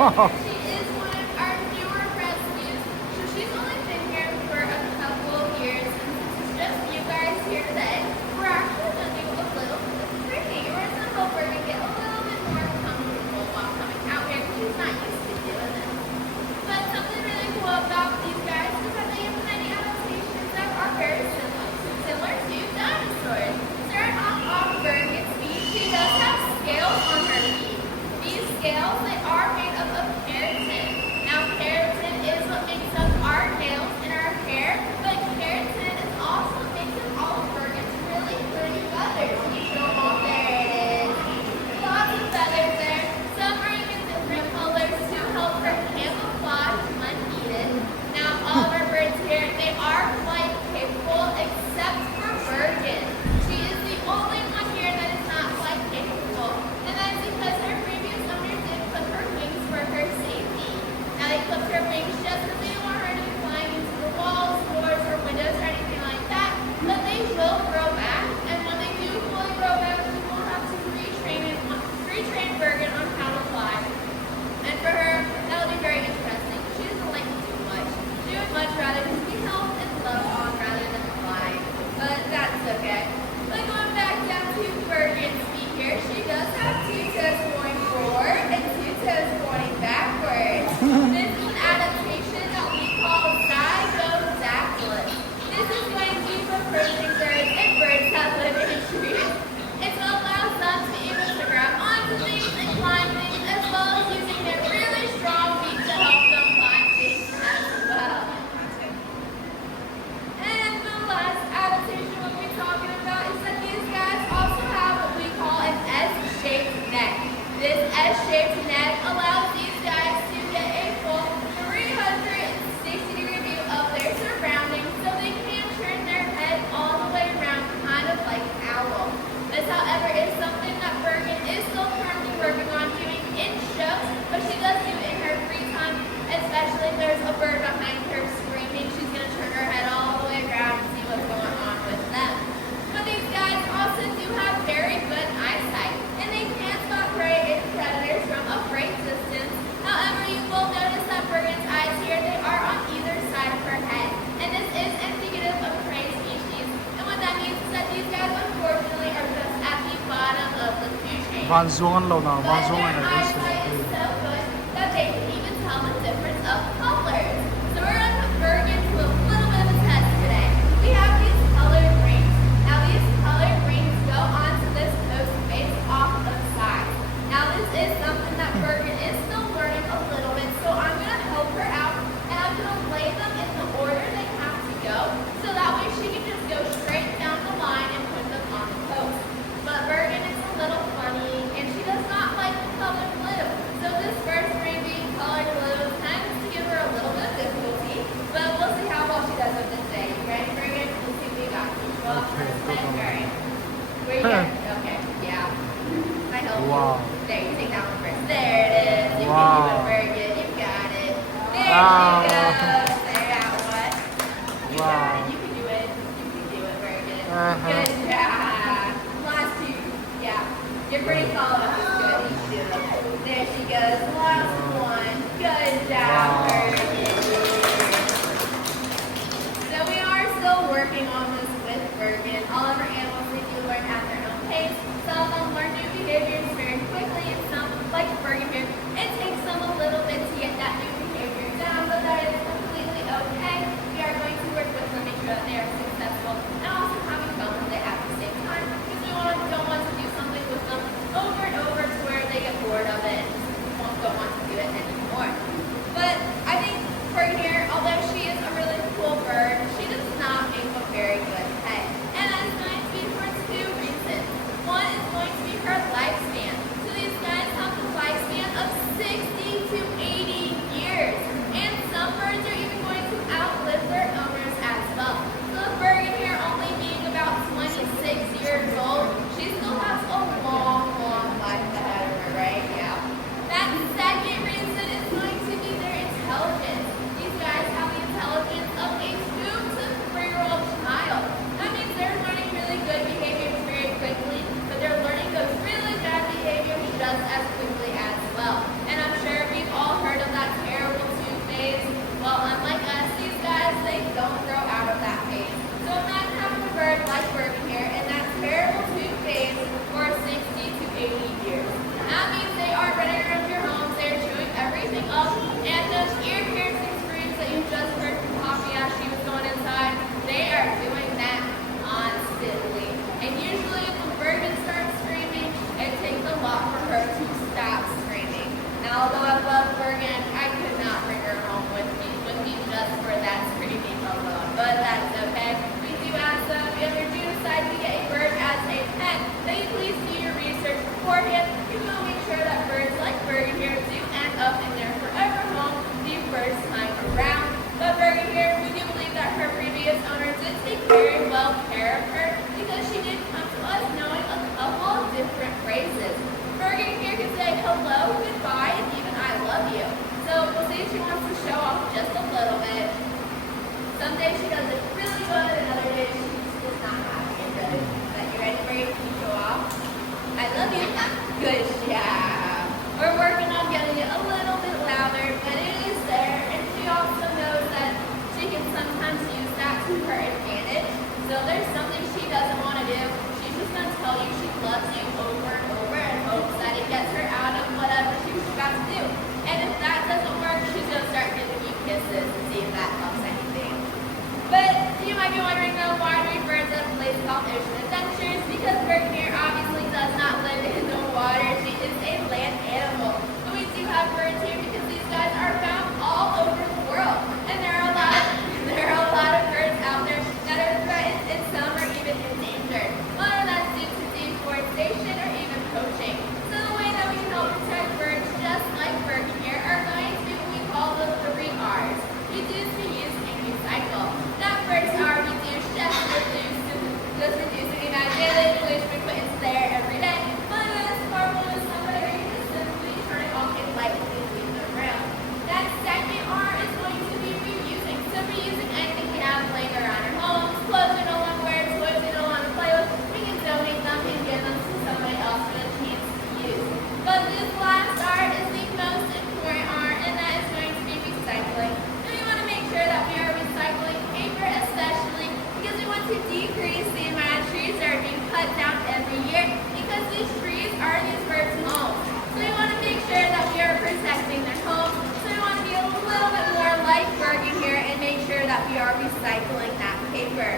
She is one of our newer rescues, so she's only been here for a couple years, and since it's just you guys here today, we're actually going to do a little bit of training. We're going to help her to get a little bit more comfortable while coming out here, because she's not used to doing this. But something really cool about these guys is that they have many adaptations that are very similar to dinosaurs. Starting off Bergen's feet, she does have scales on her feet. These scales, they are made up of keratin. Now, keratin is what makes up our nails and our hair, but keratin is also what makes up all of Bergen's really pretty feathers. Can you show them off? There it is. Lots of feathers there. Some are even different colors to help her camouflage when needed. Now, all of our birds here, they are quite capable except for Bergen. She is the only one here that is not quite capable, and that is because her previous owner did clip her wings for her safety. Now, they clipped her wings just because they don't want her to be flying into the walls, doors, or windows, or anything like that, but they will grow back, and when they do fully grow back, we will have to retrain Bergen on how to fly. And for her, that will be very interesting. She doesn't like to do much. She would much rather just be held and loved on rather than fly. But that's okay. But going back down to Bergen's feet here, she does have 2 toes pointing forward and 2 toes pointing backwards. This is an adaptation that we call zygodactylus. This is going to be for approaching birds and birds that live in trees. It allows them to be able to grab onto things and climb things, as well as using their really strong feet to help them climb things as well. And the last adaptation we'll be talking about is that these guys also have what we call an S-shaped neck. This S-shaped neck allows these guys to get a full 360-degree view of their surroundings, so they can turn their head all the way around, kind of like an owl. This, however, is something that Bergen is still currently working on doing in shows, but she does do it in her free time, especially if there's a bird behind her screaming. She's going to turn her head all the way around and see what's going on with them. But these guys also do have very good eyesight, and they can spot prey and predators from a great distance. However, you will notice that Bergen's eyes here, they are on either side of her head, and this is indicative of prey species. And what that means is that these guys, unfortunately, are just at the bottom of the food chain. But their eyesight is so good that they can even tell the difference of colors. So we're going to put Bergen to a little bit of a test today. We have these colored rings. Now these colored rings go onto this post face off the side. Now this is something that Bergen is still learning a little bit, so I'm going to help her out, and I'm going to lay them in the order they have to go, so that way she can just go straight down the line and put them on the post. But Bergen is a little funny, and she does not like the color blue. So this first ring being colored blue tends to give her a little bit of difficulty, but we'll see how well she does with this day. You ready, Bergen? Let's see what we got. Can you go off first? Alright. Where you at? Okay, yeah. I help you. There, you take that one first. There it is. You can do it, Bergen. You got it. There she goes. There, that one. You got it. You can do it. You can do it, Bergen. Good job. Last 2. Yeah. You're pretty solid on this. Good. You can do it. There she goes. Last 1. Good job, Bergen. So we are still working on this with Bergen. All of our animals, they do learn at their own pace. Some of them learn new behaviors very quickly, and some, like Bergen here, it takes them a little bit to get that new behavior down, but that is completely okay. We are going to work with them, make sure that they are successful, and also having fun with it at the same time, because we don't want to do something with them over and over to where they get bored of it and just don't want to do it anymore. But I think Bergen here, although she is a really cool bird, she does not make a very good pet. And that's going to be for 2 reasons. One is going to be her lifespan. So these guys have the lifespan of 60 to 80 years. And some birds are even going to outlive their owners as well. So well care of her because she did come to us knowing a couple of different phrases. Bergen here can say hello, goodbye, and even I love you. So we'll see if she wants to show off just a little bit. Some days she does it really good, and other days she's just not happy and good. But you ready, Bergen? Can you show off? I love you. Good job. We're working on getting it a little bit louder, but it is there, and she also knows that she can sometimes use that to her advantage. So if there's something she doesn't want to do, she's just going to tell you she loves you over and over and hopes that it gets her out of whatever she's got to do. And if that doesn't work, she's going to start giving you kisses to see if that helps anything. But you might be wondering though, why do we birds at a place called Ocean Adventures? Because Bergen here obviously does not live in the water. She is a land animal. But we do have birds here because these guys are found all over the world. And there are a lot of birds out there that are threatened and some are even endangered. Whether that's due to deforestation or even poaching. So the way that we can help protect birds just like Bergen here are going to do what we call the 3 R's. Reduce, reuse, and recycle. That first R, reduce, just reduce the amount of daily pollution we put into there every day. But this part one is somebody where you just simply turn it off and light it and leave it around. That second R is going to be reusing. So reusing anything we have laying around our homes, clothes we don't want to wear, toys we don't want to play with, we can donate them and give them to somebody else for the chance to use. But this last R is the most important R, and that is going to be recycling. That we are recycling paper especially because we want to decrease the amount of trees that are being cut down every year because these trees are these birds' homes. So we want to make sure that we are protecting their homes. So we want to be a little bit more like Bergen here and make sure that we are recycling that paper.